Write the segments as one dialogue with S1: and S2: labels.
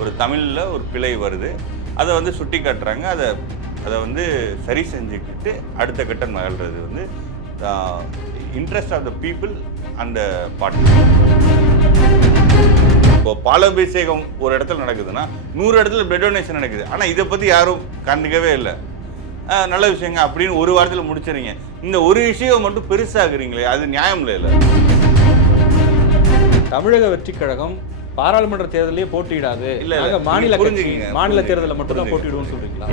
S1: ஒரு தமிழில் ஒரு பிழை வருது. அதை வந்து சுட்டி காட்டுறாங்க. அதை அதை வந்து சரி செஞ்சுக்கிட்டு அடுத்த கட்டம் நகழ்றது வந்து இன்ட்ரெஸ்ட் ஆஃப் த பீப்புள் அந்த பாட்டு இப்போ பாலாபிஷேகம் ஒரு இடத்துல நடக்குதுன்னா நூறு இடத்துல பிளட் டொனேஷன் நடக்குது. ஆனால் இதை பற்றி யாரும் கண்டுக்கவே இல்லை. நல்ல விஷயங்க அப்படின்னு ஒரு வாரத்தில் முடிச்சிடுறீங்க. இந்த ஒரு விஷயம் மட்டும் பெருசாகிறீங்களே அது நியாயம் இல்லை?
S2: தமிழக வெற்றி கழகம் பாராளுமன்ற தேர்தலே போட்டியிடாது.
S1: இல்ல.
S2: மாநில மாநில. தேர்தலில் மட்டும் தான்
S1: புரிஞ்சுக்கங்க.
S2: போட்டியிடுவோம்னு சொல்றீங்களா?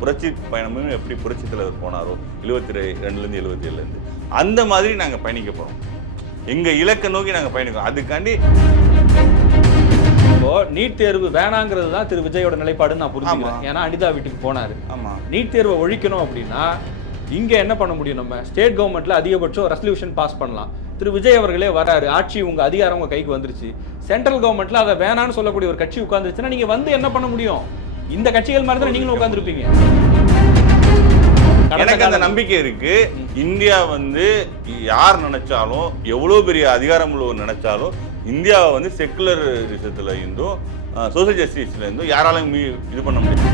S1: புரட்சி பயணமும் எப்படி புரட்சி தலைவர் போனாரோ எழுபத்தி ரெண்டுலேருந்து எழுபத்தி ஏழுலேருந்து அந்த மாதிரி நாங்கள் பயணிக்க போகிறோம் எங்கள் இலக்கை நோக்கி நாங்கள் பயணிக்கிறோம். அதுக்காண்டி
S2: நீட் தேர்வு வேணாங்கிறது தான் திரு விஜயோட நிலைப்பாடுன்னு நான் புரிஞ்சுக்கிறேன். ஏன்னா அனிதா வீட்டுக்கு போனாரு.
S1: ஆமாம்
S2: நீட் தேர்வை ஒழிக்கணும் அப்படின்னா இங்க என்ன பண்ண முடியும் நம்ம? ஸ்டேட் கவர்மெண்ட்ல அதிகபட்சம் ரெசல்யூஷன் பாஸ் பண்ணலாம். திரு விஜய் அவர்களே வராரு. ஆட்சி உங்க அதிகாரம் உங்க கைக்கு வந்துருச்சு. சென்ட்ரல் கவர்மெண்ட்ல அதை வேணான்னு சொல்லக்கூடிய ஒரு கட்சி உட்கார்ந்துச்சுன்னா நீங்க வந்து என்ன பண்ண முடியும்? இந்த கட்சிகள் மாதிரி தான் நீங்களும் உட்கார்ந்துருப்பீங்க.
S1: எனக்கு அந்த நம்பிக்கை இருக்கு. இந்தியா வந்து யார் நினைச்சாலும் எவ்வளோ பெரிய அதிகாரம் உள்ளவர் நினைச்சாலும் இந்தியாவை வந்து செக்குலர் ரிசத்துல இருந்தும் சோசியல் ஜஸ்டிஸ்ல இருந்தும் யாராலும் இது பண்ண முடியும்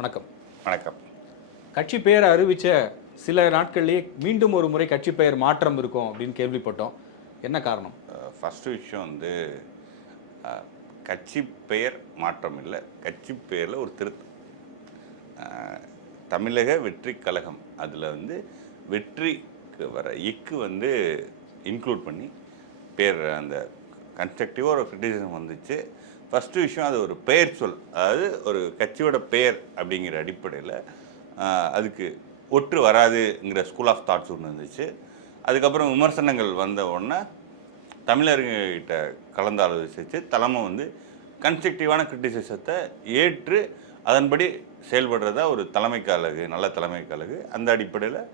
S2: வணக்கம்.
S1: வணக்கம்.
S2: கட்சி பெயரை அறிவிச்ச சில நாட்கள்லேயே மீண்டும் ஒரு முறை கட்சி பெயர் மாற்றம் இருக்கும் அப்படின்னு கேள்விப்பட்டோம். என்ன காரணம்?
S1: ஃபஸ்ட்டு விஷயம் வந்து கட்சி பெயர் மாற்றம் இல்லை கட்சி பெயரில் ஒரு திருத்தம் தமிழக வெற்றி கழகம் அதில் வந்து வெற்றிக்கு வர இக்கு வந்து இன்க்ளூட் பண்ணி பேர் அந்த கன்ஸ்ட்ரக்டிவாக ஒரு கிரிட்டிசிசம் வந்துச்சு. ஃபஸ்ட்டு விஷயம் அது ஒரு பெயர் சொல் அதாவது ஒரு கட்சியோட பெயர் அப்படிங்கிற அடிப்படையில் அதுக்கு ஒற்று வராதுங்கிற ஸ்கூல் ஆஃப் தாட்ஸ் ஒன்று இருந்துச்சு. அதுக்கப்புறம் விமர்சனங்கள் வந்த உடனே தமிழர்கிட்ட கலந்து ஆலோசிச்சு தலைமை வந்து கன்ஸ்ட்ரக்டிவான கிரிட்டிசிசத்தை ஏற்று அதன்படி செயல்படுறதா ஒரு தலைமைக்கு அழகு நல்ல தலைமைக்கு அழகு. அந்த அடிப்படையில்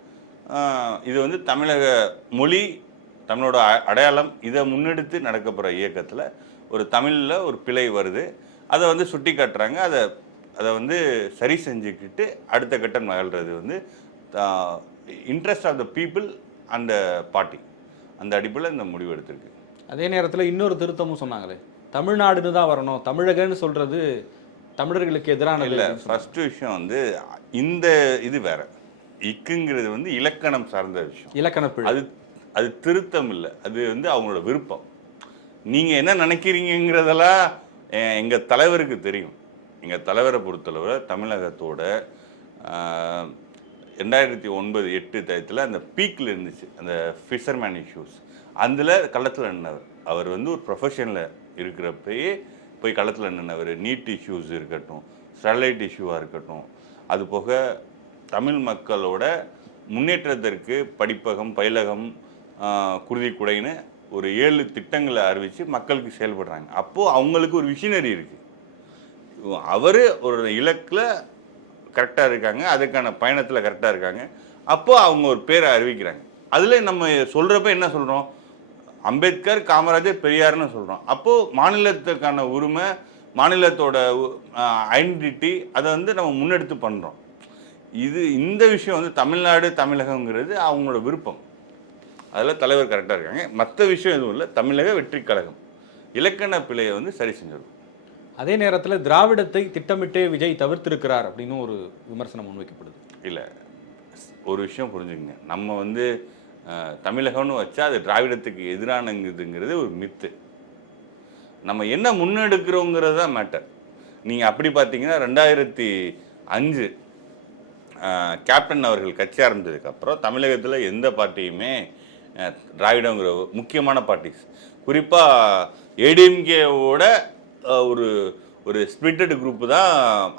S1: இது வந்து தமிழக மொழி தமிழோட அ- அடையாளம் இதை முன்னெடுத்து நடக்கப்படுற இயக்கத்தில் ஒரு தமிழில் ஒரு பிழை வருது. அதை வந்து சுட்டி காட்டுறாங்க அதை அதை வந்து சரி செஞ்சுக்கிட்டு அடுத்த கட்டம் நகல்றது வந்து இன்ட்ரெஸ்ட் ஆஃப் த பீப்புள் அந்த பார்ட்டி அந்த அடிப்படையில் இந்த முடிவு எடுத்திருக்கு.
S2: அதே நேரத்துல இன்னொரு திருத்தமும் சொன்னாங்களே. தமிழ்நாடுன்னு தான் வரணும். தமிழகன்னு சொல்றது தமிழர்களுக்கு எதிரானது
S1: இல்லை. ஃபர்ஸ்ட் விஷயம் வந்து இந்த இது வேற. இக்குங்கிறது வந்து இலக்கணம் சார்ந்த விஷயம்.
S2: இலக்கண
S1: அது அது திருத்தம் இல்லை. அது வந்து அவங்களோட விருப்பம். நீங்கள் என்ன நினைக்கிறீங்கிறதெல்லாம் எ- எங்க தலைவருக்கு தெரியும். எங்கள் தலைவரை பொறுத்தளவில் தமிழகத்தோட ரெண்டாயிரத்தி ஒன்பது எட்டு டயத்தில் அந்த பீக்கில் இருந்துச்சு அந்த ஃபிஷர்மேன் இஷ்யூஸ். அதில் களத்தில் நின்னவர். அவர் வந்து ஒரு ப்ரொஃபஷனில் இருக்கிறப்பயே போய் களத்தில் நின்னவர். நீட் இஷ்யூஸ் இருக்கட்டும் ஸ்டெர்லைட் இஷ்யூவாக இருக்கட்டும். அது போக தமிழ் மக்களோட முன்னேற்றத்திற்கு படிப்பகம் பயிலகம் குருதி குருதிக்குடைன்னு ஒரு ஏழு திட்டங்களை அறிவித்து மக்களுக்கு செயல்படுறாங்க. அப்போது அவங்களுக்கு ஒரு விஷினரி இருக்குது அவர் ஒரு இலக்கில் கரெக்டாக இருக்காங்க. அதுக்கான பயணத்தில் கரெக்டாக இருக்காங்க. அப்போ அவங்க ஒரு பேரை அறிவிக்கிறாங்க. அதில் நம்ம சொல்கிறப்ப என்ன சொல்கிறோம் அம்பேத்கர் காமராஜர் பெரியார்னு சொல்கிறோம் அப்போது மாநிலத்துக்கான உரிமை மாநிலத்தோட ஐடென்டிட்டி அதை வந்து நம்ம முன்னெடுத்து பண்ணுறோம் இது இந்த விஷயம் வந்து தமிழ்நாடு தமிழகங்கிறது அவங்களோட விருப்பம். அதில் தலைவர் கரெக்டாக இருக்காங்க. மற்ற விஷயம் எதுவும் இல்லை. தமிழக வெற்றி கழகம். இலக்கண பிழையை வந்து சரி செஞ்சிடும்
S2: அதே நேரத்தில் திராவிடத்தை திட்டமிட்டே விஜய் தவிர்த்திருக்கிறார் அப்படின்னு ஒரு விமர்சனம் முன்வைக்கப்படுது.
S1: இல்லை ஒரு விஷயம் புரிஞ்சுக்கங்க. நம்ம வந்து தமிழகம்னு வச்சா அது திராவிடத்துக்கு எதிரானங்கிறதுங்கிறது ஒரு மித்து நம்ம என்ன முன்னெடுக்கிறோங்கிறது தான் மேட்டர் நீங்கள் அப்படி பார்த்தீங்கன்னா ரெண்டாயிரத்தி அஞ்சு கேப்டன் அவர்கள் கட்சி ஆரம்பித்ததுக்கப்புறம் தமிழகத்தில் எந்த பார்ட்டியுமே திராவிடங்கிற முக்கியமான பார்ட்டிஸ் குறிப்பாக ஏடிஎம்கேவோட ஒரு ஒரு ஸ்பிளிட்டட் குரூப் தான்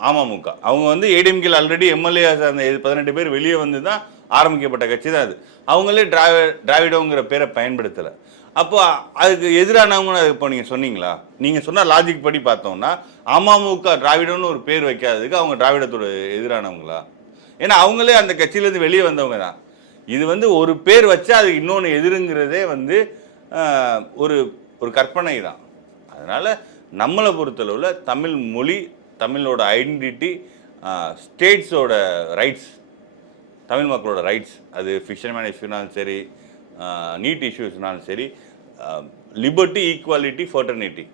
S1: அமமுக. அவங்க வந்து ஏடிஎம்கேல ஆல்ரெடி எம்எல்ஏ அந்த பதினெட்டு பேர் வெளியே வந்து தான் ஆரம்பிக்கப்பட்ட கட்சி தான் அது. அவங்களே டிராவி டிராவிடோங்கிற பேரை பயன்படுத்தலை. அப்போ அதுக்கு எதிரானவங்க இப்போ நீங்கள் சொன்னீங்களா? நீங்கள் சொன்ன லாஜிக் படி பார்த்தோம்னா அமமுக திராவிடம்னு ஒரு பேர் வைக்காததுக்கு அவங்க திராவிடத்தோட எதிரானவங்களா? ஏன்னா அவங்களே அந்த கட்சியிலேருந்து வெளியே வந்தவங்க தான். இது வந்து ஒரு பேர் வச்சா அதுக்கு இன்னொன்று எதிருங்கிறதே வந்து ஒரு ஒரு கற்பனை தான். அதனால் நம்மளை பொறுத்தளவில் தமிழ் மொழி தமிழோட ஐடென்டிட்டி ஸ்டேட்ஸோட ரைட்ஸ் தமிழ் மக்களோட ரைட்ஸ் அது ஃபிஷர்மேன் இஷ்யூனாலும் சரி நீட் இஷ்யூஸ்னாலும் சரி லிபர்ட்டி ஈக்குவாலிட்டி ஃபர்டர்னிட்டி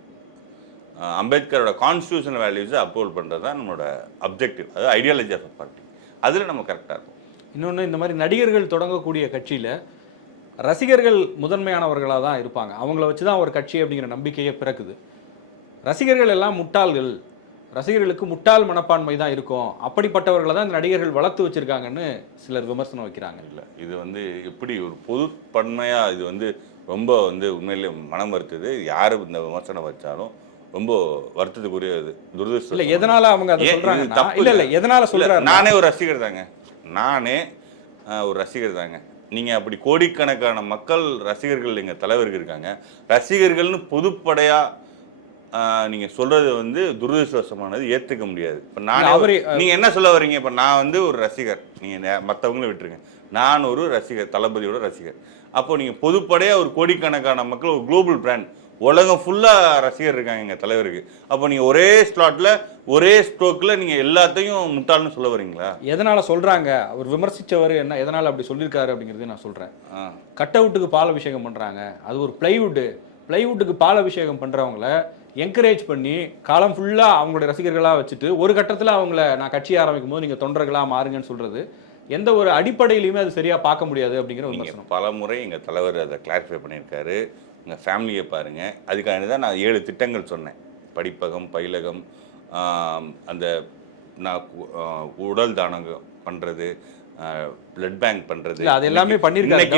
S1: அம்பேத்கரோட கான்ஸ்டியூஷனல் வேல்யூஸை அப்ரோல் பண்ணுறது தான் நம்மளோட அப்ஜெக்டிவ் அது ஐடியாலஜி ஆஃப் பார்ட்டி அதில் நம்ம கரெக்டாக இருக்கும்.
S2: இன்னொன்று இந்த மாதிரி நடிகர்கள் தொடங்கக்கூடிய கட்சியில் ரசிகர்கள் முதன்மையானவர்களாக தான் இருப்பாங்க. அவங்கள வச்சு தான் ஒரு கட்சி அப்படிங்கிற நம்பிக்கையே பிறக்குது. ரசிகர்கள் எல்லாம் முட்டாள்கள். ரசிகர்களுக்கு முட்டாள் மனப்பான்மை தான் இருக்கும். அப்படிப்பட்டவர்களை தான் இந்த நடிகர்கள் வளர்த்து வச்சிருக்காங்கன்னு சிலர் விமர்சனம் வைக்கிறாங்க.
S1: இல்லை இது வந்து எப்படி ஒரு பொதுப்பன்மையாக இது வந்து ரொம்ப வந்து உண்மையிலே மனம் வருத்துது. யார் இந்த விமர்சனம் வச்சாலும் ரொம்ப வருத்தத்துக்குரியது
S2: இல்ல
S1: துரதிருஷ்டம்
S2: எதனால அவங்க அதை
S1: இது
S2: சொல்றாங்கன்னா
S1: தப்பு
S2: இல்ல இல்ல.
S1: இல்ல.
S2: எதனால
S1: இல்ல,
S2: சொல்றாரு?
S1: நானே ஒரு ரசிகர் தாங்க. நானே ஒரு ரசிகர் தாங்க. நீங்க அப்படி கோடிக்கணக்கான மக்கள் ரசிகர்கள் எங்க தலைவருக்கு இருக்காங்க. ரசிகர்கள்னு பொதுப்படையா நீங்க சொல்றது வந்து துரதிருஷ்டவசமானது ஏத்துக்க முடியாது. இப்ப நானே
S2: அவரே,
S1: நீங்க என்ன சொல்ல வர்றீங்க இப்ப நான் வந்து ஒரு ரசிகர். நீங்க நே- மத்தவங்களும் விட்டுருங்க. நான் ஒரு ரசிகர் தளபதியோட ரசிகர். அப்போ நீங்க பொதுப்படையா ஒரு கோடிக்கணக்கான மக்கள் ஒரு குளோபல் பிராண்ட் உலகம் ஃபுல்லா ரசிகர் இருக்காங்க எங்க தலைவருக்கு. அப்போ நீங்க ஒரே ஸ்லாட்ல ஒரே ஸ்ட்ரோக்ல நீங்க எல்லாத்தையும் முட்டாள்னு சொல்ல வரீங்களா?
S2: எதனால சொல்றாங்க? அவர் விமர்சிச்சவர் என்ன? எதனால அப்படி சொல்லியிருக்காரு அப்படிங்கறதை நான் சொல்றேன்.
S1: ஆ.
S2: கட் அவுட்டுக்கு பால் அபிஷேகம் பண்றாங்க. அது ஒரு பிளைவுட் பிளைவுட்டுக்கு பால் அபிஷேகம் பண்றவங்கள என்கரேஜ் பண்ணி காலம் ஃபுல்லா அவங்களுடைய ரசிகர்களா வச்சுட்டு ஒரு கட்டத்துல அவங்கள நான் கட்சி ஆரம்பிக்கும் போது நீங்க தொண்டர்களா மாறுங்கன்னு சொல்றது எந்த ஒரு அடிப்படையிலுமே அது சரியா பார்க்க முடியாது அப்படிங்கிற விமர்சனம்.
S1: பல முறை எங்க தலைவர் அதை கிளாரிஃபை பண்ணியிருக்காரு. உங்க ஃபேமிலியை பாருங்க. அதுக்காக தான் நான் ஏழு திட்டங்கள் சொன்னேன். படிப்பகம் பயிலகம் அந்த நான் உடல் தானம் பண்றது பிளட் பேங்க்
S2: இல்ல, அது எல்லாமே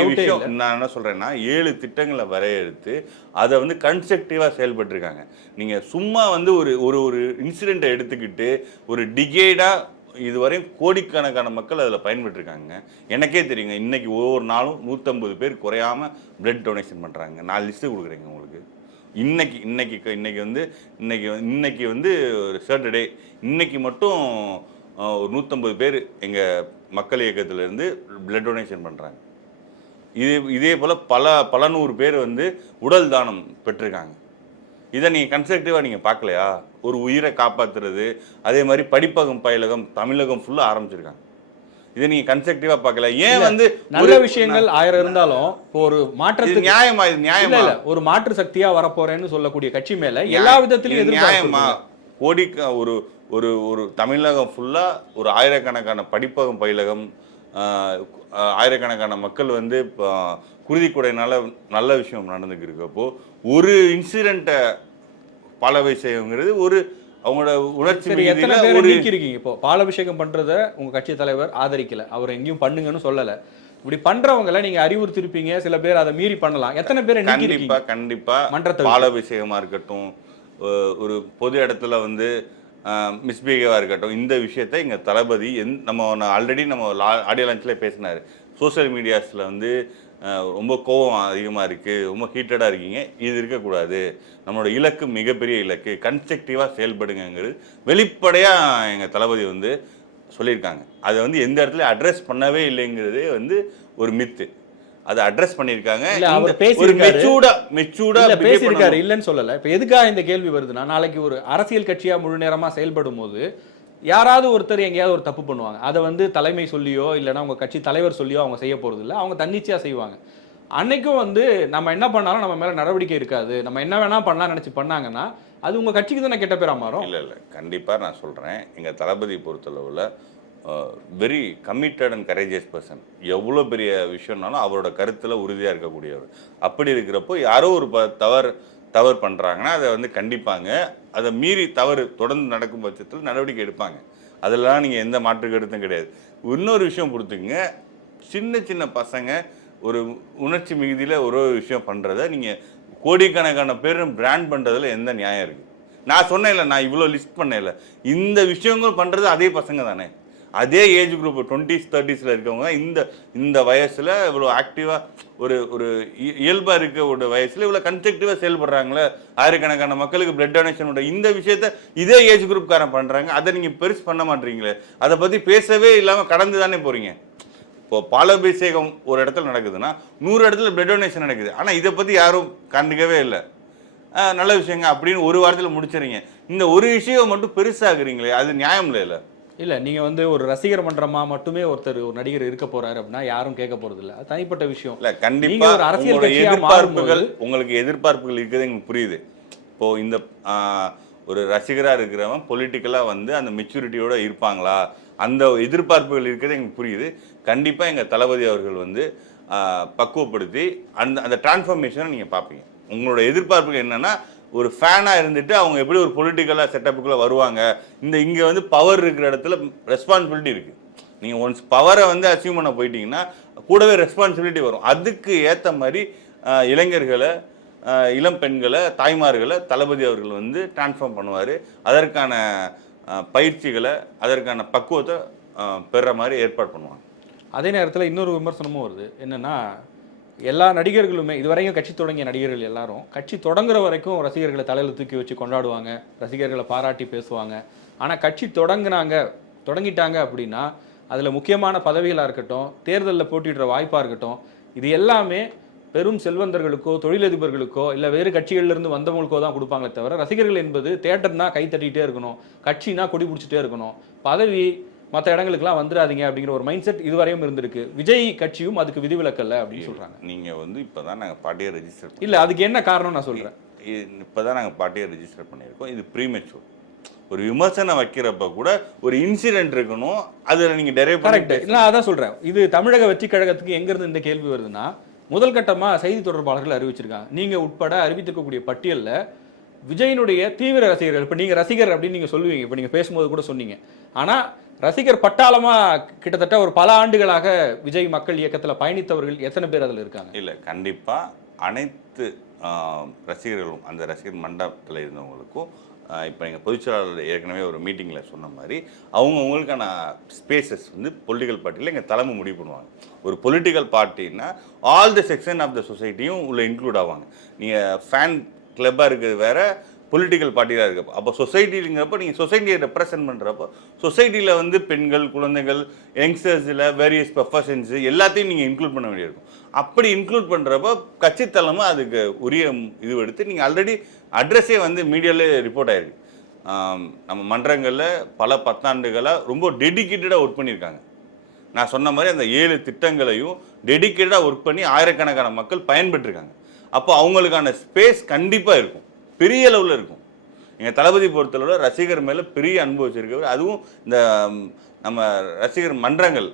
S2: ஏ
S1: விஷயம் நான் என்ன சொல்றேன்னா ஏழு திட்டங்களை வரையறுத்து அதை வந்து கன்ஸ்ட்ரக்டிவா செயல்பட்டிருக்காங்க. நீங்க சும்மா வந்து ஒரு ஒரு ஒரு இன்சிடென்ட்டை எடுத்துக்கிட்டு ஒரு டிகேடா இதுவரையும் கோடிக்கணக்கான மக்கள் அதில் பயன்பெற்றிருக்காங்க. எனக்கே தெரியுங்க இன்னைக்கு ஒவ்வொரு நாளும் நூற்றம்பது பேர் குறையாம பிளட் டொனேஷன் பண்ணுறாங்க நான் லிஸ்ட்டு கொடுக்குறேங்க உங்களுக்கு. இன்னைக்கு இன்னைக்கு இன்னைக்கு வந்து இன்னைக்கு இன்னைக்கு வந்து ஒரு சாட்டர்டே இன்னைக்கு மட்டும் ஒரு நூற்றம்பது பேர் எங்கள் மக்கள் இயக்கத்திலேருந்து பிளட் டொனேஷன் பண்ணுறாங்க இது இதே போல் பல பல நூறு பேர் வந்து உடல் தானம் பெற்றிருக்காங்க. இதை நீங்கள் கன்ஸ்ட்ரக்டிவாக நீங்கள் பார்க்கலையா? ஒரு உயிரை காப்பாத்துறது அதே மாதிரி படிப்பகம் பயிலகம் தமிழகம் ஃபுல்லாக ஆரம்பிச்சிருக்காங்க. இதை நீங்கள் கன்ஸ்ட்ரக்டிவாக பார்க்கல. ஏன் வந்து
S2: நல்ல விஷயங்கள் ஆயிரம் இருந்தாலும் இப்போ ஒரு மாற்றத்துக்கு
S1: நியாயமா இது நியாயமா?
S2: இல்ல ஒரு மாற்று சக்தியா வரப்போறேன்னு சொல்லக்கூடிய கட்சி மேல எல்லா விதத்திலும்
S1: நியாயமா?
S2: எதிர்பார்ப்பு
S1: கோடி ஒரு ஒரு ஒரு தமிழகம் ஃபுல்லா ஒரு ஆயிரக்கணக்கான படிப்பகம் பயிலகம் ஆயிரக்கணக்கான மக்கள் வந்து இப்போ குருதிக்குடையினால நல்ல விஷயம் நடந்துக்கு இருக்கப்போ ஒரு இன்சிடென்ட்டை பாலவை செய்யுங்கிறது ஒரு அவங்களோட உணர்ச்சி
S2: எத்தனை பேரை
S1: ஒரு
S2: நீக்கிருக்கீங்க இப்போ? பாலாபிஷேகம் பண்றத உங்க கட்சி தலைவர் ஆதரிக்கல. அவர் எங்கேயும் பண்ணுங்கன்னு சொல்லல. இப்படி பண்றவங்கள நீங்க அறிவுறுத்திருப்பீங்க. சில பேர் அதை மீறி பண்ணலாம். எத்தனை பேரை
S1: கண்டிப்பா கண்டிப்பா.
S2: மன்றத்தை.
S1: பாலாபிஷேகமா இருக்கட்டும் ஒரு பொது இடத்துல வந்து மிஸ்பிஹேவாக இருக்கட்டும் இந்த விஷயத்தை எங்கள் தளபதி எந் நம்ம ஆல்ரெடி நம்ம ஆடியோ லான்ச்ல பேசினார். சோஷியல் மீடியாஸில் வந்து ரொம்ப கோபம் அதிகமாக இருக்குது ரொம்ப ஹீட்டடாக இருக்கீங்க இது இருக்கக்கூடாது. நம்மளோட இலக்கு மிகப்பெரிய இலக்கு கன்ஸ்ட்ரக்டிவாக செயல்படுங்கிறது வெளிப்படையாக எங்கள் தளபதி வந்து சொல்லியிருக்காங்க. அதை வந்து எந்த இடத்துல அட்ரஸ் பண்ணவே இல்லைங்கிறதே வந்து ஒரு மித்து அதை அட்ரஸ் பண்ணியிருக்காங்க.
S2: இல்ல, அவர் பேசியிருக்காரு. இல்லைன்னு சொல்லல. இப்ப எதுக்காக இந்த கேள்வி வருதுன்னா நாளைக்கு ஒரு அரசியல் கட்சியா முழு நேரமா செயல்படும் போது யாராவது ஒருத்தர் எங்கேயாவது ஒரு தப்பு பண்ணுவாங்க. அதை வந்து தலைமை சொல்லியோ இல்லைன்னா உங்க கட்சி தலைவர் சொல்லியோ அவங்க செய்ய போறது இல்ல. அவங்க தன்னிச்சையா செய்வாங்க. அன்னைக்கும் வந்து நம்ம என்ன பண்ணாலும் நம்ம மேல நடவடிக்கை இருக்காது. நம்ம என்ன வேணா பண்ணலாம் நினைச்சு பண்ணாங்கன்னா அது உங்க கட்சிக்கு தானே கெட்ட பேரா மாறும்?
S1: இல்ல இல்ல. கண்டிப்பா நான் சொல்றேன். எங்க தளபதி பொறுத்தளவுல very committed and courageous person எவ்வளோ பெரிய விஷயம்னாலும் அவரோட கருத்தில் உறுதியாக இருக்கக்கூடியவர். அப்படி இருக்கிறப்போ யாரோ ஒரு ப- தவறு தவறு பண்ணுறாங்கன்னா அதை வந்து கண்டிப்பாங்க. அதை மீறி தவறு தொடர்ந்து நடக்கும் பட்சத்தில் நடவடிக்கை எடுப்பாங்க. அதெல்லாம் நீங்கள் எந்த மாற்று கருத்தும் கிடையாது. இன்னொரு விஷயம் கொடுத்துக்குங்க சின்ன சின்ன பசங்க ஒரு உணர்ச்சி மிகுதியில் ஒரு ஒரு விஷயம் பண்ணுறத நீங்கள் கோடிக்கணக்கான பேரும் பிராண்ட் பண்ணுறதுல எந்த நியாயம் இருக்குது நான் சொன்னேன்ல நான் இவ்வளோ லிஸ்ட் பண்ணேன்ல. இந்த விஷயங்கள் பண்ணுறது அதே பசங்க தானே? அதே ஏஜ் குரூப் டுவெண்ட்டிஸ் தேர்ட்டிஸில் இருக்கவங்க தான் இந்த இந்த வயசில் இவ்வளோ ஆக்டிவாக ஒரு ஒரு இ- இருக்க ஒரு வயசில் இவ்வளோ கன்ஸ்ட்ரக்டிவாக செயல்படுறாங்களே ஆயிரக்கணக்கான மக்களுக்கு பிளட் டொனேஷன் இந்த விஷயத்த இதே ஏஜ் குரூப்காரன் பண்ணுறாங்க அதை நீங்கள் பெருசு பண்ண மாட்டீங்களே. அதை பற்றி பேசவே இல்லாமல் கடந்து தானே போகிறீங்க இப்போ பாலாபிஷேகம் ஒரு இடத்துல நடக்குதுன்னா நூறு இடத்துல பிளட் டொனேஷன் நடக்குது. ஆனால் இதை பற்றி யாரும் கண்டுக்கவே இல்லை. நல்ல விஷயங்க அப்படின்னு ஒரு வாரத்தில் முடிச்சிடுறீங்க. இந்த ஒரு விஷயம் மட்டும் பெருசாகுறீங்களே அது நியாயம் இல்லை?
S2: இல்ல நீங்க வந்து ஒரு ரசிகர் மன்றமா மட்டுமே ஒருத்தர் ஒரு நடிகர் இருக்க போறாரு அப்படின்னா யாரும் கேட்க போறது இல்ல தனிப்பட்ட விஷயம்.
S1: இல்ல
S2: நீங்க
S1: கண்டிப்பா
S2: ஒரு அரசியல்
S1: எதிர்பார்ப்புகள் உங்களுக்கு எதிர்பார்ப்புகள் இருக்குது எங்களுக்கு புரியுது. இப்போ இந்த ஒரு ரசிகரா இருக்கிறவன் பொலிட்டிக்கலா வந்து அந்த மெச்சூரிட்டியோட இருப்பாங்களா? அந்த எதிர்பார்ப்புகள் இருக்கிறது எங்களுக்கு புரியுது. கண்டிப்பா எங்க தளபதி அவர்கள் வந்து பக்குவப்படுத்தி அந்த அந்த டிரான்ஸ்ஃபர்மேஷனை நீங்க பார்ப்பீங்க. உங்களோட எதிர்பார்ப்புகள் என்னன்னா ஒரு ஃபேனாக இருந்துட்டு அவங்க எப்படி ஒரு பொலிட்டிக்கலாக செட்டப்புக்குள்ளே வருவாங்க? இந்த இங்கே வந்து பவர் இருக்கிற இடத்துல ரெஸ்பான்சிபிலிட்டி இருக்குது நீங்கள் ஒன்ஸ் பவரை வந்து அச்சீவ் பண்ண போயிட்டீங்கன்னா கூடவே ரெஸ்பான்சிபிலிட்டி வரும். அதுக்கு ஏற்ற மாதிரி இளைஞர்களை இளம் பெண்களை தாய்மார்களை தளபதி அவர்கள் வந்து டிரான்ஸ்ஃபார்ம் பண்ணுவார். அதற்கான பயிற்சிகளை அதற்கான பக்குவத்தை பெற பெறுற மாதிரி ஏற்பாடு பண்ணுவாங்க.
S2: அதே நேரத்தில் இன்னொரு விமர்சனமும் வருது. என்னன்னா எல்லா நடிகர்களுமே இதுவரையும் கட்சி தொடங்கிய நடிகர்கள் எல்லாரும் கட்சி தொடங்குற வரைக்கும் ரசிகர்களை தலையில் தூக்கி வச்சு கொண்டாடுவாங்க ரசிகர்களை பாராட்டி பேசுவாங்க. ஆனால் கட்சி தொடங்கினாங்க தொடங்கிட்டாங்க அப்படின்னா அதில் முக்கியமான பதவிகளாக இருக்கட்டும் தேர்தலில் போட்டிடுற வாய்ப்பாக இருக்கட்டும் இது எல்லாமே பெரும் செல்வந்தர்களுக்கோ தொழிலதிபர்களுக்கோ இல்லை வேறு கட்சிகளிலிருந்து வந்தவங்களுக்கோ தான் கொடுப்பாங்களே தவிர ரசிகர்கள் என்பது தேட்டர்னா கை தட்டிகிட்டே இருக்கணும் கட்சினா கொடி பிடிச்சிட்டே இருக்கணும். பதவி மற்ற இடங்களுக்குலாம் வந்துடாதீங்க அப்படிங்கிற ஒரு மைண்ட் செட் இதுவரையும் இருந்திருக்கு. விஜய் கட்சியும் அதுக்கு விதிவிலக்கல்ல அப்படின்னு சொல்றாங்க.
S1: நீங்க வந்து இப்பதான் நாங்க பாட்டியை ரெஜிஸ்டர்
S2: இல்ல அதுக்கு என்ன காரணம் நான் சொல்றேன்.
S1: இப்பதான் நாங்க பாட்டியை ரெஜிஸ்டர் பண்ணியிருக்கோம். இது ப்ரீமெச்சூர் ஒரு விமர்சனம் வைக்கிறப்ப கூட ஒரு இன்சிடென்ட் இருக்கணும் அதுல நீங்க டெரைவ்
S2: கரெக்ட் நான் அதான் சொல்றேன். இது தமிழக வெற்றி கழகத்துக்கு எங்க இருந்து இந்த கேள்வி வருதுன்னா முதல் கட்டமா செய்தி தொடர்பாளர்கள் அறிவிச்சிருக்காங்க. நீங்க உட்பட அறிவித்திருக்கக்கூடிய பட்டியல்ல விஜயினுடைய தீவிர ரசிகர்கள் இப்ப நீங்க ரசிகர் அப்படின்னு நீங்க சொல்லுவீங்க. இப்ப நீங்க பேசும்போது கூட சொன்னீங்க. ஆனா ரசிகர் பட்டாளமா கிட்டத்தட்ட ஒரு பல ஆண்டுகளாக விஜய் மக்கள் இயக்கத்தில் பயணித்தவர்கள் எத்தனை பேர் அதில் இருக்காங்க?
S1: இல்லை கண்டிப்பாக அனைத்து ரசிகர்களும் அந்த ரசிகர் மண்டபத்தில் இருந்தவங்களுக்கும் இப்போ எங்கள் பொதுச்செயலாளர் ஏற்கனவே ஒரு மீட்டிங்கில் சொன்ன மாதிரி அவங்கவுங்களுக்கான ஸ்பேசஸ் வந்து பொலிட்டிக்கல் பார்ட்டியில் எங்கள் தலைமை முடிவு பண்ணுவாங்க. ஒரு political பார்ட்டின்னா all the section of the சொசைட்டியும் உள்ள இன்க்ளூட் ஆவாங்க. நீங்கள் ஃபேன் கிளப்பாக இருக்கிறது வேறு பொலிட்டிக்கல் பார்ட்டியாக இருக்கப்போ அப்போ சொசைட்டிங்கிறப்போ நீங்கள் சொசைட்டியை ரெப்ரசன்ட் பண்ணுறப்போ சொசைட்டியில் வந்து பெண்கள் குழந்தைகள் யங்ஸ்டர்ஸில் வேரியஸ் ப்ரொஃபஷன்ஸு எல்லாத்தையும் நீங்கள் இன்க்ளூட் பண்ண வேண்டியிருக்கும். அப்படி இன்க்ளூட் பண்ணுறப்போ கட்சி தலைமை அதுக்கு உரிய இது எடுத்து நீங்கள் ஆல்ரெடி அட்ரஸே வந்து மீடியாவிலே ரிப்போர்ட் ஆயிருக்கு. நம்ம மன்றங்களில் பல பத்தாண்டுகளாக ரொம்ப டெடிக்கேட்டடாக ஒர்க் பண்ணியிருக்காங்க. நான் சொன்ன மாதிரி அந்த ஏழு திட்டங்களையும் டெடிக்கேட்டடாக ஒர்க் பண்ணி ஆயிரக்கணக்கான மக்கள் பயன்பெற்றிருக்காங்க. அப்போ அவங்களுக்கான ஸ்பேஸ் கண்டிப்பாக இருக்கும். பெரிய அளவில் இருக்கும். எங்கள் தளபதி பொறுத்தளவு ரசிகர் மேலே பெரிய அனுபவிச்சிருக்கவர் அதுவும் இந்த நம்ம ரசிகர் மன்றங்கள்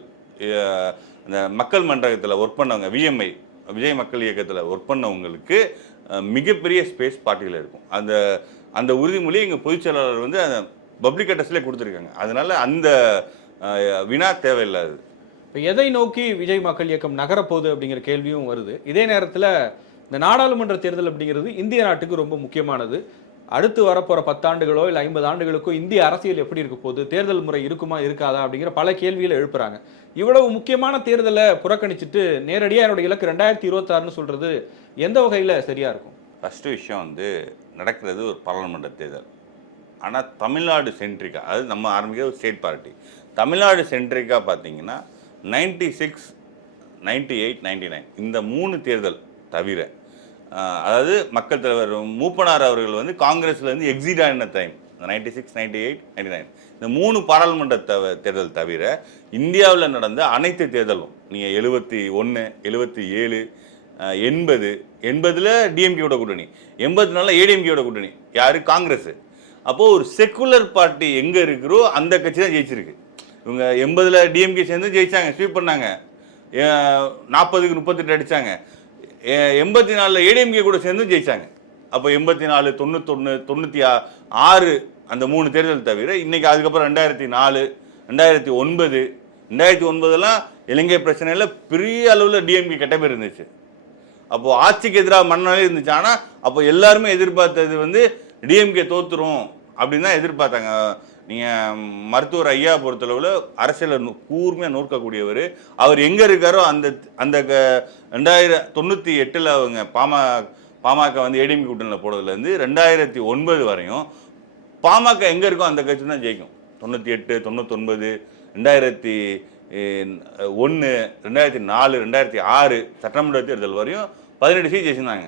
S1: இந்த மக்கள் மன்றத்தில் ஒர்க் பண்ணவங்க விஎம்ஐ விஜய் மக்கள் இயக்கத்தில் ஒர்க் பண்ணவங்களுக்கு மிகப்பெரிய ஸ்பேஸ் பார்ட்டியில் இருக்கும். அந்த அந்த உறுதிமொழி எங்கள் பொதுச் செயலாளர் வந்து அந்த பப்ளிக் அட்ரஸ்லேயே கொடுத்துருக்காங்க. அதனால் அந்த வினா தேவையில்லாது.
S2: இப்போ எதை நோக்கி விஜய் மக்கள் இயக்கம் நகரப்போகுது அப்படிங்கிற கேள்வியும் வருது. இதே நேரத்தில் இந்த நாடாளுமன்ற தேர்தல் அப்படிங்கிறது இந்திய நாட்டுக்கு ரொம்ப முக்கியமானது. அடுத்து வரப்போற பத்தாண்டுகளோ இல்லை ஐம்பது ஆண்டுகளுக்கோ இந்திய அரசியல் எப்படி இருக்க போகுது? தேர்தல் முறை இருக்குமா இருக்காதா அப்படிங்கிற பல கேள்விகளை எழுப்புறாங்க. இவ்வளவு முக்கியமான தேர்தலை புறக்கணிச்சிட்டு நேரடியாக என்னோட இலக்கு ரெண்டாயிரத்தி இருபத்தாறுன்னு சொல்றது எந்த வகையில் சரியா இருக்கும்?
S1: ஃபஸ்ட்டு விஷயம் வந்து நடக்கிறது ஒரு பாராளுமன்ற தேர்தல். ஆனால் தமிழ்நாடு சென்ட்ரிக்கா அதாவது நம்ம ஆரம்பிக்கிற ஒரு ஸ்டேட் பார்ட்டி. தமிழ்நாடு சென்ட்ரிக்கா பார்த்தீங்கன்னா ninety six ninety eight ninety nine இந்த மூணு தேர்தல் தவிர. அதாவது மக்கள் தலைவர் மூப்பனார் அவர்கள் வந்து காங்கிரஸில் இருந்து எக்ஸிட் ஆன time ninety six ninety eight ninety nine இந்த மூணு பாராளுமன்ற தவ தேர்தல் தவிர இந்தியாவில் நடந்த அனைத்து தேர்தலும் நீங்கள் எழுபத்தி ஒன்று எழுபத்தி ஏழு எண்பது எண்பதில் டிஎம்கேயோட கூட்டணி எண்பத்தி நாலில் ஏடிஎம்கேயோட கூட்டணி யார்? காங்கிரஸ். அப்போது ஒரு செக்குலர் பார்ட்டி எங்கே இருக்கிறோ அந்த கட்சி தான் ஜெயிச்சிருக்கு. இவங்க எண்பதில் டிஎம்கே சேர்ந்து ஜெயித்தாங்க ஸ்வீப் பண்ணாங்க. நாற்பதுக்கு முப்பத்தெட்டு அடித்தாங்க எண்பத்தி நாலில் ஏடிஎம்கே கூட சேர்ந்து ஜெயிச்சாங்க. அப்போ எண்பத்தி நாலு தொண்ணூத்தொன்று தொண்ணூற்றி ஆறு அந்த மூணு தேர்தல் தவிர இன்றைக்கி அதுக்கப்புறம் ரெண்டாயிரத்தி நாலு ரெண்டாயிரத்தி ஒன்பது ரெண்டாயிரத்தி ஒன்பதெல்லாம் இலங்கை பிரச்சனையில் பெரிய அளவில் டிஎம்கே கெட்ட பேர் இருந்துச்சு. அப்போது ஆட்சிக்கு எதிராக மனநிலை இருந்துச்சு. ஆனால் அப்போ எல்லாருமே எதிர்பார்த்தது வந்து டிஎம்கே தோத்துரும் அப்படின்னு தான் எதிர்பார்த்தாங்க. நீங்கள் மருத்துவர் ஐயா பொறுத்தளவில் அரசியலை நு- கூர்மையாக நோக்கக்கூடியவர். அவர் எங்கே இருக்காரோ அந்த அந்த க- ரெண்டாயிரம் தொண்ணூற்றி எட்டில் அவங்க பாமா பாமக வந்து ஏடிஎம்கே கூட்டணியில் போனதுலேருந்து ரெண்டாயிரத்தி ஒன்பது வரையும் பாமக எங்கே இருக்கோ அந்த கட்சி தான் ஜெயிக்கும். தொண்ணூற்றி எட்டு தொண்ணூத்தொன்பது ரெண்டாயிரத்தி ஒன்று ரெண்டாயிரத்தி நாலு ரெண்டாயிரத்தி ஆறு சட்டமன்ற தேர்தல் வரையும் பதினெட்டு சீட் ஜெயிச்சிருந்தாங்க.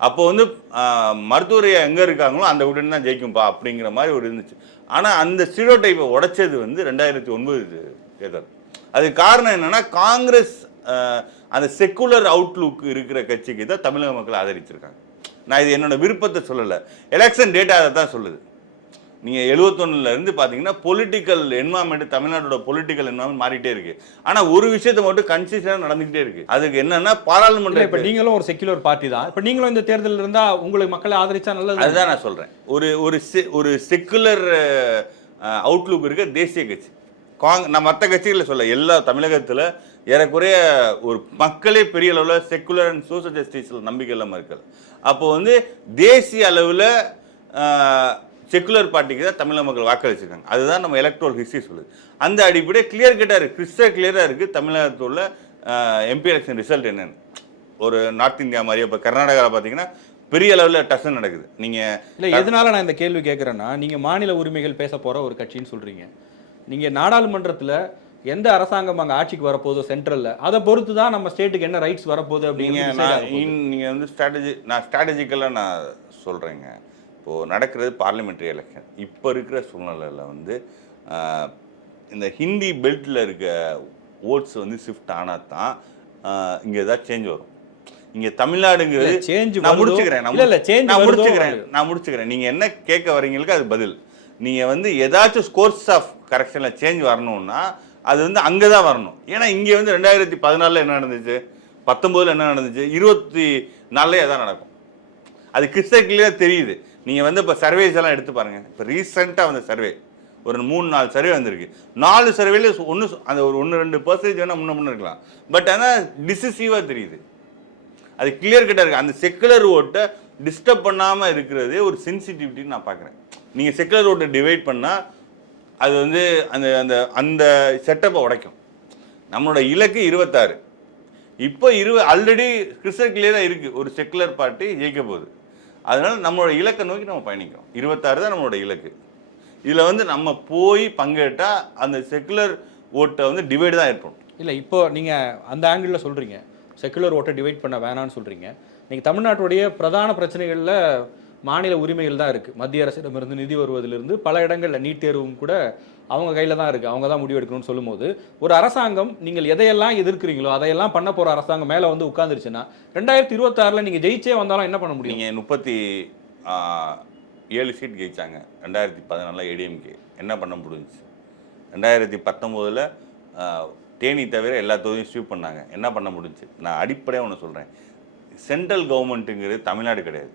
S1: அப்போ வந்து மருத்துவரையா மருத்துவரை எங்கே இருக்காங்களோ அந்த கூட்டணி தான் ஜெயிக்கும்பா அப்படிங்கிற மாதிரி ஒரு இருந்துச்சு. ஆனால் அந்த ஸ்டீரோ டைப்பை உடைச்சது வந்து ரெண்டாயிரத்தி ஒன்பது தேர்தல். அது காரணம் என்னென்னா காங்கிரஸ் அந்த செக்குலர் அவுட்லுக் இருக்கிற கட்சிக்கு தான் தமிழக மக்கள் ஆதரிச்சிருக்காங்க. நான் இது என்னோட விருப்பத்தை சொல்லலை. எலெக்ஷன் டேட்டா அதை தான் சொல்லுது. நீங்கள் எழுபத்தொன்னுல இருந்து பார்த்தீங்கன்னா பொலிட்டிக்கல் என்வாமெண்ட் தமிழ்நாட்டோட பொலிட்டிக்கல் என்வாமெண்ட் மாறிட்டே இருக்கு. ஆனால் ஒரு விஷயத்தை மட்டும் கன்சிஸ்டன்ட் நடந்துகிட்டே இருக்கு. அதுக்கு என்னன்னா பாராளுமன்ற
S2: இப்ப நீங்களும் ஒரு செக்யுலர் பார்ட்டி தான். இப்ப நீங்களும் இந்த தேர்தலில் இருந்தா உங்களுக்கு மக்களை ஆதரிச்சா நல்லது
S1: அதுதான் நான் சொல்றேன். ஒரு ஒரு se- ஒரு செக்குலர் அவுட்லுக் இருக்க தேசிய கட்சி. காங் நான் மற்ற கட்சிகளை சொல்ல எல்லா தமிழகத்தில் ஏறக்குறைய ஒரு மக்களே பெரிய அளவில் செக்குலர் அண்ட் சோஷியல் ஜஸ்டிஸில் நம்பிக்கை இல்லாமல் இருக்கல அப்போ வந்து தேசிய அளவில் செக்குலர் பார்ட்டிக்கு தான் தமிழக மக்கள் வாக்களிச்சிருக்காங்க. அதுதான் நம்ம எலக்ட்ரோல் ஹிஸ்ட்ரி சொல்லுது. அந்த அடிப்படை கிளியர் கட்டாக இருக்குது கிறிஸ்டல் கிளியராக இருக்குது தமிழகத்தில் எம்பி எலெக்ஷன் ரிசல்ட் என்னன்னு. ஒரு நார்த் இந்தியா மாதிரி இப்போ கர்நாடகாவில் பார்த்தீங்கன்னா பெரிய அளவில் டசன் நடக்குது. நீங்கள்
S2: இல்ல எதனால நான் இந்த கேள்வி கேட்கறேன்னா நீங்க மாநில உரிமைகள் பேச போற ஒரு கட்சின்னு சொல்றீங்க. நீங்க நாடாளுமன்றத்துல எந்த அரசாங்கம் அங்க ஆட்சிக்கு வரப்போதோ சென்ட்ரல்ல அதை பொறுத்து தான் நம்ம ஸ்டேட்டுக்கு என்ன ரைட்ஸ் வரப்போகுது
S1: நீங்க
S2: அப்படிங்கிறது
S1: நான்
S2: decide ஆக போகுது.
S1: இன்- நீங்க வந்து ஸ்ட்ராட்டஜி நான் ஸ்ட்ராட்டஜிக்கலாக நான் சொல்றேங்க. இப்போ நடக்கிறது பார்லிமெண்ட்ரி எலெக்ஷன் இப்போ இருக்கிற சூழ்நிலையில் வந்து இந்த ஹிந்தி பெல்ட்ல இருக்க ஓட்ஸ் வந்து ஷிஃப்ட் ஆனால் தான் இங்க ஏதாவது சேஞ்ச் வரும். இங்க தமிழ்நாடுங்கிறது
S2: change
S1: நான் முடிச்சுக்கிறேன் நான் முடிச்சுக்கிறேன். நான் முடிச்சுக்கிறேன். நீங்க என்ன கேட்க வரீங்களுக்கு அது பதில். நீங்க வந்து ஏதாச்சும் ஸ்கோர்ஸ் ஆஃப் கரெக்ஷன்ல சேஞ்ச் வரணும்னா அது வந்து அங்கே தான் வரணும். ஏன்னா இங்கே வந்து ரெண்டாயிரத்தி பதினாலில் என்ன நடந்துச்சு? பத்தொம்போதில் என்ன நடந்துச்சு? இருபத்தி நாலுல எதாவது நடக்கும். அது கிளியராக தெரியுது. நீங்கள் வந்து இப்போ சர்வேஸ் எல்லாம் எடுத்து பாருங்கள் இப்போ ரீசெண்டாக வந்த சர்வே ஒரு மூணு நாலு சர்வே வந்திருக்கு. நாலு சர்வேல ஒன்று அந்த ஒரு ஒன்று ரெண்டு பர்சன்டேஜ் வேணால் முன்ன முன்ன இருக்கலாம். பட் ஆனால் டிசிசிவாக தெரியுது. அது கிளியர் கட்டாக இருக்குது அந்த செக்குலர் ஓட்டை டிஸ்டர்ப் பண்ணாமல் இருக்கிறதே ஒரு சென்சிட்டிவிட்டின்னு நான் பார்க்குறேன் நீங்கள் செக்குலர் ஓட்டை டிவைட் பண்ணால் அது வந்து அந்த அந்த அந்த செட்டப்பை உடைக்கும். நம்மளோட இலக்கு இருபத்தாறு. இப்போ இரு ஆல்ரெடி கிறிஸ்டல் கிளியராக இருக்குது ஒரு செக்குலர் பார்ட்டி ஜெயிக்க போகுது. அதனால் நம்மளோட இலக்கை நோக்கி நம்ம பயணிக்கிறோம். இருபத்தாறு தான் நம்மளோட இலக்கு. இதில் வந்து நம்ம போய் பங்கேற்றால் அந்த செக்குலர் ஓட்டை வந்து டிவைடு தான் ஏற்படும்.
S2: இல்லை இப்போ நீங்கள் அந்த ஆங்கிளில் சொல்கிறீங்க செக்குலர் ஓட்டை டிவைட் பண்ண வேணாம்னு சொல்கிறீங்க நீங்கள் தமிழ்நாட்டுடைய பிரதான பிரச்சனைகளில் மாநில உரிமைகள் தான் இருக்குது மத்திய அரசிடமிருந்து நிதி வருவதிலிருந்து பல இடங்களில் நீட் தேர்வும் கூட அவங்க கையில் தான் இருக்குது அவங்க தான் முடிவெடுக்கணும்னு சொல்லும்போது ஒரு அரசாங்கம் நீங்கள் எதையெல்லாம் எதிர்க்கிறீங்களோ அதையெல்லாம் பண்ண போகிற அரசாங்கம் மேலே வந்து உட்காந்துருச்சுன்னா ரெண்டாயிரத்தி இருபத்தாறில் நீங்கள் ஜெயிச்சே வந்தாலும் என்ன பண்ண முடியும்?
S1: நீங்கள் முப்பத்தி ஏழு சீட் ஜெயிச்சாங்க. ரெண்டாயிரத்தி பதினாலில் ஏடிஎம்கே என்ன பண்ண முடிஞ்சுச்சு? ரெண்டாயிரத்தி பத்தொம்போதில் தேனி தவிர எல்லா தொகுதியும் ஸ்வீப் பண்ணாங்க. என்ன பண்ண முடிஞ்சுச்சு? நான் அடிப்படையாக ஒன்று சொல்கிறேன் சென்ட்ரல் கவர்மெண்ட்டுங்கிறது தமிழ்நாடு கிடையாது.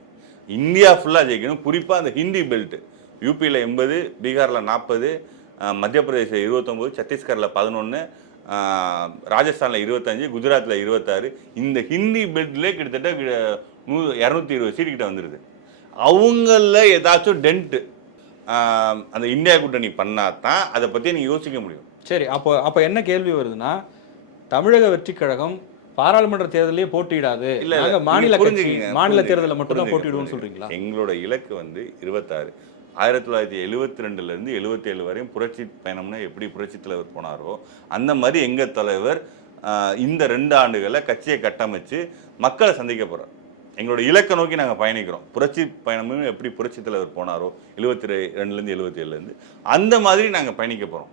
S1: இந்தியா ஃபுல்லாக ஜெயிக்கணும். குறிப்பாக அந்த ஹிந்தி பெல்ட் யூபியில் எண்பது பீகாரில் நாற்பது மத்திய பிரதேச இருபத்தொம்போது சத்தீஸ்கரில் பதினொன்று ராஜஸ்தானில் இருபத்தஞ்சு குஜராத்தில் இருபத்தாறு. இந்த ஹிந்தி பெல்ட்லேயே கிட்டத்தட்ட நூ இரநூத்தி இருபது சீட்டு கிட்ட வந்துடுது அவங்களில் ஏதாச்சும் டென்ட்டு அந்த இந்தியா கூட்டணி பண்ணால் தான் அதை பற்றி நீங்கள் யோசிக்க முடியும்.
S2: சரி அப்போ அப்போ என்ன கேள்வி வருதுன்னா தமிழக வெற்றி கழகம் பாராளுமன்ற தேர்தலையே போட்டியிடாது.
S1: இல்ல,
S2: மாநில மாநில தேர்தலில் மட்டும் தான்
S1: புரிஞ்சுக்கங்க,
S2: போட்டியிடுவோம்னு
S1: புரிஞ்சுக்கங்க.
S2: சொல்றீங்களா?
S1: எங்களோட இலக்கு வந்து இருபத்தாறு. ஆயிரத்தி தொள்ளாயிரத்தி எழுபத்தி ரெண்டுல இருந்து எழுபத்தேழு வரையும் புரட்சி பயணம்னா எப்படி புரட்சி தலைவர் போனாரோ அந்த மாதிரி எங்க தலைவர் இந்த ரெண்டு ஆண்டுகளை கட்சியை கட்டமைச்சு மக்களை சந்திக்க போறார். எங்களோட இலக்கை நோக்கி நாங்கள் பயணிக்கிறோம். புரட்சி பயணமும் எப்படி புரட்சி தலைவர் போனாரோ எழுபத்தி ரெண்டுலேருந்து எழுபத்தி ஏழுலேருந்து அந்த மாதிரி நாங்கள் பயணிக்க போகிறோம்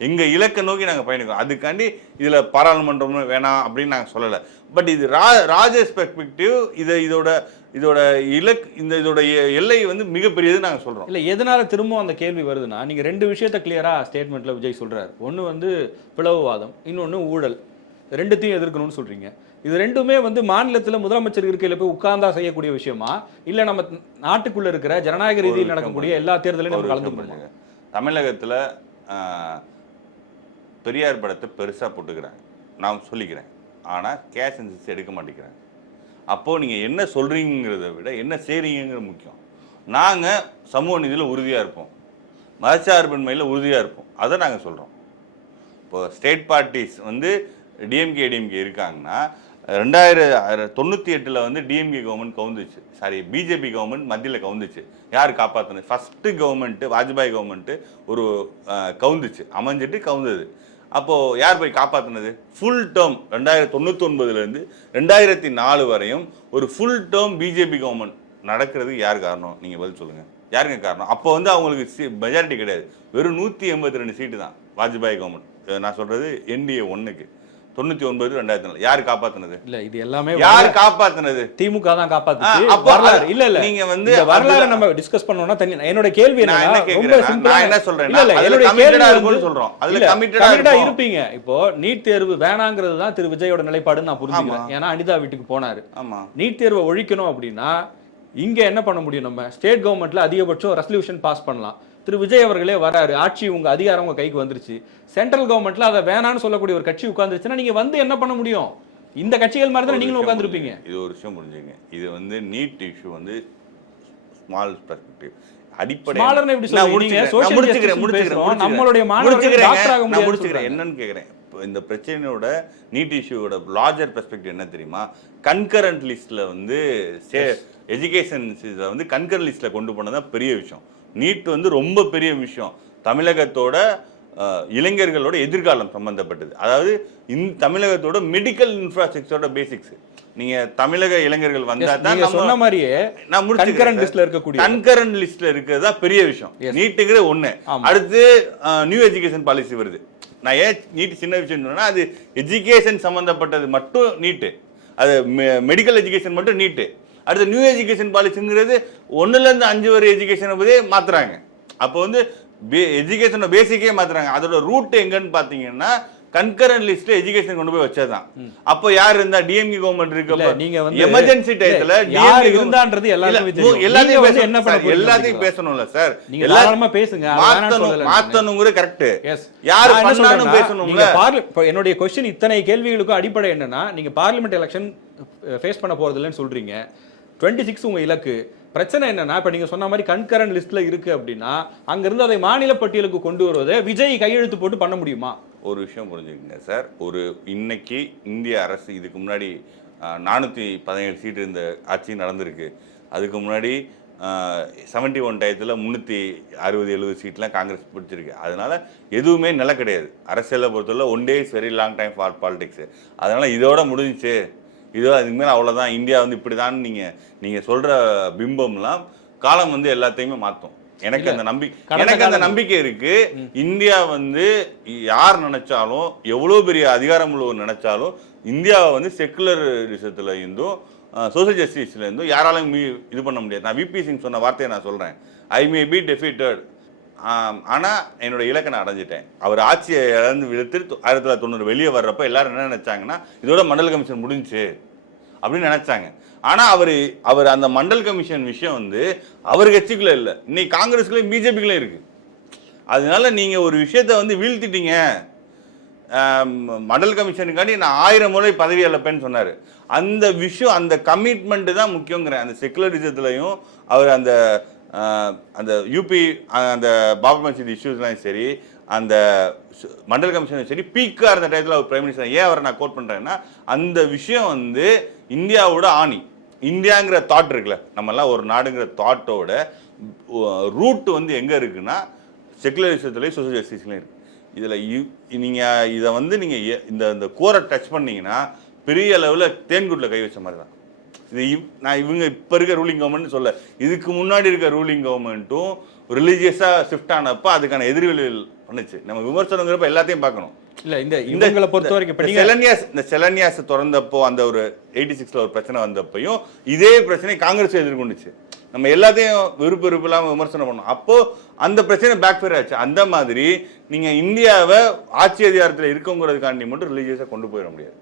S1: எங்கள் இலக்கை நோக்கி நாங்கள் பயணிக்கிறோம். அதுக்காண்டி இதில் பாராளுமன்றம் வேணாம் அப்படின்னு நாங்கள் சொல்லலை. பட் இது ரா ராஜேஷ் பெர்ஸ்பெக்டிவ் இதை இதோட இதோட இலக் இந்த இதோட எல்லை வந்து மிகப்பெரியது நாங்கள் சொல்கிறோம்
S2: இல்ல எதனால திரும்ப அந்த கேள்வி வருதுன்னா நீங்க ரெண்டு விஷயத்த கிளியரா ஸ்டேட்மெண்ட்ல விஜய் சொல்றாரு. ஒண்ணு வந்து பிளவுவாதம் இன்னொன்னு ஊழல். ரெண்டுத்தையும் எதிர்க்கணும்னு சொல்றீங்க. இது ரெண்டுமே வந்து மாநிலத்துல முதலமைச்சர் இருக்கையில போய் உட்கார்ந்தா செய்யக்கூடிய விஷயமா? இல்ல நம்ம நாட்டுக்குள்ள இருக்கிற ஜனநாயக ரீதியில் நடக்கக்கூடிய எல்லா தேர்தலையும் நம்ம
S1: புரிஞ்சுங்க. தமிழகத்தில் பெரியார் படத்தை பெருசாக போட்டுக்கிறேன் நான் சொல்லிக்கிறேன். ஆனால் கேஷ் சென்சஸ் எடுக்க மாட்டேங்கிறாங்க. அப்போது நீங்கள் என்ன சொல்கிறீங்கிறத விட என்ன செய்கிறீங்கிற முக்கியம். நாங்கள் சமூக நீதியில் உறுதியாக இருப்போம். மதச்சார்பின்மையில் உறுதியாக இருப்போம். அதை நாங்கள் சொல்கிறோம் இப்போ ஸ்டேட் பார்ட்டிஸ் வந்து டிஎம்கே டிஎம்கே இருக்காங்கன்னா ரெண்டாயிரம் தொண்ணூற்றி எட்டில் வந்து டிஎம்கே கவர்மெண்ட் கவுந்துச்சு. சாரி பிஜேபி கவர்மெண்ட் மத்தியில் கவுந்துச்சு. யார் காப்பாற்றினது ஃபஸ்ட்டு கவர்மெண்ட்டு வாஜ்பாய் கவர்மெண்ட்டு ஒரு கவுந்துச்சு. அமைஞ்சிட்டு கவுந்தது. அப்போது யார் போய் காப்பாற்றினது ஃபுல் டேர்ம் ரெண்டாயிரத்தி தொண்ணூற்றி ஒன்பதுலேருந்து ரெண்டாயிரத்தி நாலு வரையும் ஒரு ஃபுல் டேர்ம் பிஜேபி கவர்மெண்ட் நடக்கிறது யார் காரணம்? நீங்கள் பதில் சொல்லுங்கள் யாருங்க காரணம்? அப்போ வந்து அவங்களுக்கு மெஜாரிட்டி கிடையாது. வெறும் நூற்றி எண்பத்தி ரெண்டு சீட்டு தான். வாஜ்பாய் கவர்மெண்ட் நான் சொல்கிறது என்டிஏ ஒன்றுக்கு தொண்ணூத்தி ஒன்பது ரெண்டாயிரத்தி நாலு. யார் காப்பாத்துனது?
S2: இல்ல இது எல்லாமே
S1: யார் காப்பாத்துனது?
S2: திமுக தான் காப்பாத்துச்சு வரலாறு. இல்ல இல்ல.
S1: நீங்க வந்து
S2: வரலாறு. நம்ம டிஸ்கஸ் பண்ணோம்னா தனி என்னோட கேள்வி
S1: நான் என்ன நான்
S2: இல்ல கேள்வி வந்து
S1: இருக்கும்னு சொல்றோம். அதுல இருப்போம்.
S2: இருப்பீங்க. இப்போ நீட் தேர்வு வேணாங்கிறது தான் திரு விஜயோட நிலைப்பாடுன்னு நான் புரிஞ்சுக்கிறேன். ஏன்னா அனிதா வீட்டுக்கு போனாரு.
S1: ஆமா.
S2: நீட் தேர்வை ஒழிக்கணும் அப்படின்னா இங்க என்ன பண்ண முடியும் நம்ம? ஸ்டேட் கவர்மெண்ட்ல அதிகபட்சம் ரெசல்யூஷன் பாஸ் பண்ணலாம். திரு விஜய் அவர்களே வராரு. ஆட்சி உங்க அதிகாரம் உங்க கைக்கு வந்துருச்சு. சென்ட்ரல் கவர்மெண்ட்ல அதை வேணான்னு சொல்லக்கூடிய ஒரு கட்சி உட்கார்ந்துருச்சுன்னா நீங்க வந்து என்ன பண்ண முடியும்? இந்த கட்சிகள் மாதிரி தான் நீங்களும்
S1: புரிஞ்சுங்க. இது ஒரு விஷயம் புரிஞ்சுங்க. இது வந்து நீட் இஷ்யூ வந்து ஸ்மால் பெர்ஸ்பெக்டிவ் அடிப்படை.
S2: நம்மளுடைய
S1: முடிச்சுக்கிறேன். என்னன்னு கேக்குறேன். இந்த பிரச்சனையோட நீட் இஷ்யூவோட லார்ஜர் பெர்ஸ்பெக்டிவ் என்ன தெரியுமா? கன்கரண்ட் லிஸ்ட்ல வந்து எஜுகேஷன் வந்து கன்கரண்ட் லிஸ்ட்ல கொண்டு போனதான் பெரிய விஷயம். நீட் வந்து ரொம்ப பெரிய விஷயம். தமிழகத்தோட இளைஞர்களோட எதிர்காலம் சம்பந்தப்பட்டது. அதாவது இந்த தமிழகத்தோட மெடிக்கல் இன்ஃப்ராஸ்ட்ரக்சரோட பேசிக்ஸ் நீங்க தமிழக இளைஞர்கள் வந்தா தான்
S2: சொன்ன மாதிரியே
S1: நான்
S2: concurrent listல இருக்கக்கூடிய-
S1: கன்கரண்ட் லிஸ்ட்ல இருக்கிறதா பெரிய விஷயம். நீட்டுங்கிற ஒண்ணு. அடுத்து நியூ எஜுகேஷன் பாலிசி வருது. நான் ஏன் நீட் சின்ன விஷயம் சொன்னா அது எஜுகேஷன் சம்பந்தப்பட்டது மட்டும் நீட்டு. அது மெடிக்கல் எஜுகேஷன் மட்டும் நீட்டு. அடுத்து நியூ எஜுகேஷன் பாலிசிங்கிறது ஒண்ணுல இருந்து அஞ்சு வரை எஜுகேஷனை பத்தி மாத்துறாங்க. அப்போ வந்து எஜுகேஷனோட பேசிக்கே மாத்துறாங்க. அதோட ரூட் எங்கன்னு பாத்தீங்கன்னா கன்கரண்ட் லிஸ்ட்ல எஜுகேஷன் கொண்டு போய் வச்சதுதான். அப்போ யார் இருந்தா? டிஎம்கே கவர்மெண்ட் இருக்கப்ப
S2: நீங்க வந்து-
S1: எமர்ஜென்சி டயத்துல
S2: இல்ல, யார் இருந்தான்றது.
S1: எல்லாத்தையும் பேசணும்.
S2: என்ன பண்ண
S1: எல்லாத்தையும்? பேசணும்ல சார்.
S2: நீங்க
S1: எல்லா-
S2: தாராளமா பேசுங்க.
S1: மாத்தணும். மாத்தணுங்கிற கரெக்ட். யார் பண்ணாலும் பேசணும்ல.
S2: என்னுடைய கொஸ்டின் இத்தனை கேள்விகளுக்கும் அடிப்படை என்னன்னா நீங்க பார்லிமெண்ட் எலெக்ஷன் ஃபேஸ் பண்ண போறது இல்லைன்னு சொல்றீங்க. 26 சிக்ஸ் உங்கள் இலக்கு. பிரச்சனை என்னன்னா இப்போ நீங்கள் சொன்ன மாதிரி கண்கரண்ட் லிஸ்ட்டில் இருக்குது அப்படின்னா அங்கேருந்து அதை மாநில பட்டியலுக்கு கொண்டு வருவதை விஜய் கையெழுத்து போட்டு பண்ண முடியுமா?
S1: ஒரு விஷயம் புரிஞ்சுக்கங்க சார். ஒரு இன்னைக்கு இந்திய அரசு இதுக்கு முன்னாடி நானூற்றி பதினேழு சீட்டு இருந்த ஆட்சி நடந்திருக்கு. அதுக்கு முன்னாடி செவன்டி ஒன் டயத்தில் முந்நூற்றி அறுபது எழுபது சீட்லாம் காங்கிரஸ் பிடிச்சிருக்கு. அதனால் எதுவுமே நில கிடையாது. அரசியலை பொறுத்தவரை one day is very long time for politics அதனால் இதோட முடிஞ்சிச்சு. இதோ அதுக்கு மேலே அவ்வளோதான் இந்தியா வந்து இப்படி தான் நீங்கள் நீங்கள் சொல்கிற பிம்பம்லாம் காலம் வந்து எல்லாத்தையுமே மாற்றும் எனக்கு அந்த நம்பி
S2: கடந்த
S1: எனக்கு அந்த நம்பிக்கை இருக்கு. இந்தியா வந்து யார் நினைச்சாலும் எவ்வளோ பெரிய அதிகாரம் உள்ளவர் நினைச்சாலும் இந்தியாவை வந்து செக்குலரிசத்துல இருந்தும் சோசியல் ஜஸ்டிஸ்ல இருந்தும் யாராலும் இது பண்ண முடியாது. நான் விபி சிங் சொன்ன வார்த்தையை நான் சொல்றேன். ஐ மே பி டெஃபிட்டட் ஆனா என்னோட இலக்கை நான் அடைஞ்சிட்டேன். அவர் ஆட்சியை இழந்து விழுத்து ஆயிரத்தி தொள்ளாயிரத்தி தொண்ணூறு வெளியே வர்றப்ப எல்லாரும் என்ன நினைச்சாங்கன்னா இதோட மண்டல் கமிஷன் முடிஞ்சுச்சு அப்படின்னு நினைச்சாங்க. ஆனா அவர் அவர் அந்த மண்டல் கமிஷன் விஷயம் வந்து அவர் கட்சிக்குள்ள இல்லை. இன்னைக்கு காங்கிரஸ்குள்ளே பிஜேபிக்குள்ளே இருக்கு. அதனால நீங்க ஒரு விஷயத்த வந்து வீழ்த்திட்டீங்க. மண்டல் கமிஷனுக்காண்டி நான் ஆயிரம் முறை பதவி அளப்பேன்னு சொன்னார். அந்த விஷயம் அந்த கமிட்மெண்ட் தான் முக்கியங்கிறேன் அந்த செக்குலரிசத்துலையும் அவர் அந்த அந்த யூபி அந்த பாபர் மசீத் இஷ்யூஸ்லாம் சரி அந்த மண்டல் கமிஷனும் சரி பீக்காக இருந்த டயத்தில் அவர் பிரைம் மினிஸ்டர் ஏன் அவரை நான் கோட் பண்ணுறேன்னா அந்த விஷயம் வந்து இந்தியாவோட ஆணி. இந்தியாங்கிற தாட் இருக்குல்ல. நம்மலாம் ஒரு நாடுங்கிற தாட்டோட ரூட் வந்து எங்கே இருக்குன்னா செகுலரிசத்துலேயும் சோசியல் ஜஸ்டிஸ்லையும் இருக்குது இதில் நீங்கள் இதை வந்து நீங்கள் இந்த இந்த கோரை டச் பண்ணீங்கன்னா பெரிய அளவில் தேன்குட்டில் கை வச்ச மாதிரி தான். இது இவ்- நான் இவங்க இப்போ இருக்க ரூலிங் கவர்மெண்ட் சொல்ல இதுக்கு முன்னாடி இருக்க ரூலிங் கவர்மெண்ட்டும் ரிலீஜியஸாக ஷிஃப்ட் ஆனப்போ அதுக்கான எதிர்விளைவுகள் பண்ணுச்சு. நம்ம விமர்சனங்கிறப்ப எல்லாத்தையும் பார்க்கணும்.
S2: இல்ல இந்த இவங்களை பொறுத்த வரைக்கும்
S1: செலன்யாஸ் இந்த செலன்யாஸ் திறந்தப்போ அந்த ஒரு எயிட்டி சிக்ஸ்ல ஒரு பிரச்சனை வந்தப்பையும் இதே பிரச்சனை காங்கிரஸ் எதிர்கொண்டுச்சு. நம்ம எல்லாத்தையும் விருப்ப விருப்பம் இல்லாம விமர்சனம் பண்ணோம். அப்போ அந்த பிரச்சனை பேக் ஃபேர் ஆச்சு. அந்த மாதிரி நீங்க இந்தியாவை ஆட்சி அதிகாரத்தில் இருக்குங்கிறதுக்காண்டி மட்டும் ரிலீஜியஸா கொண்டு போயிட முடியாது.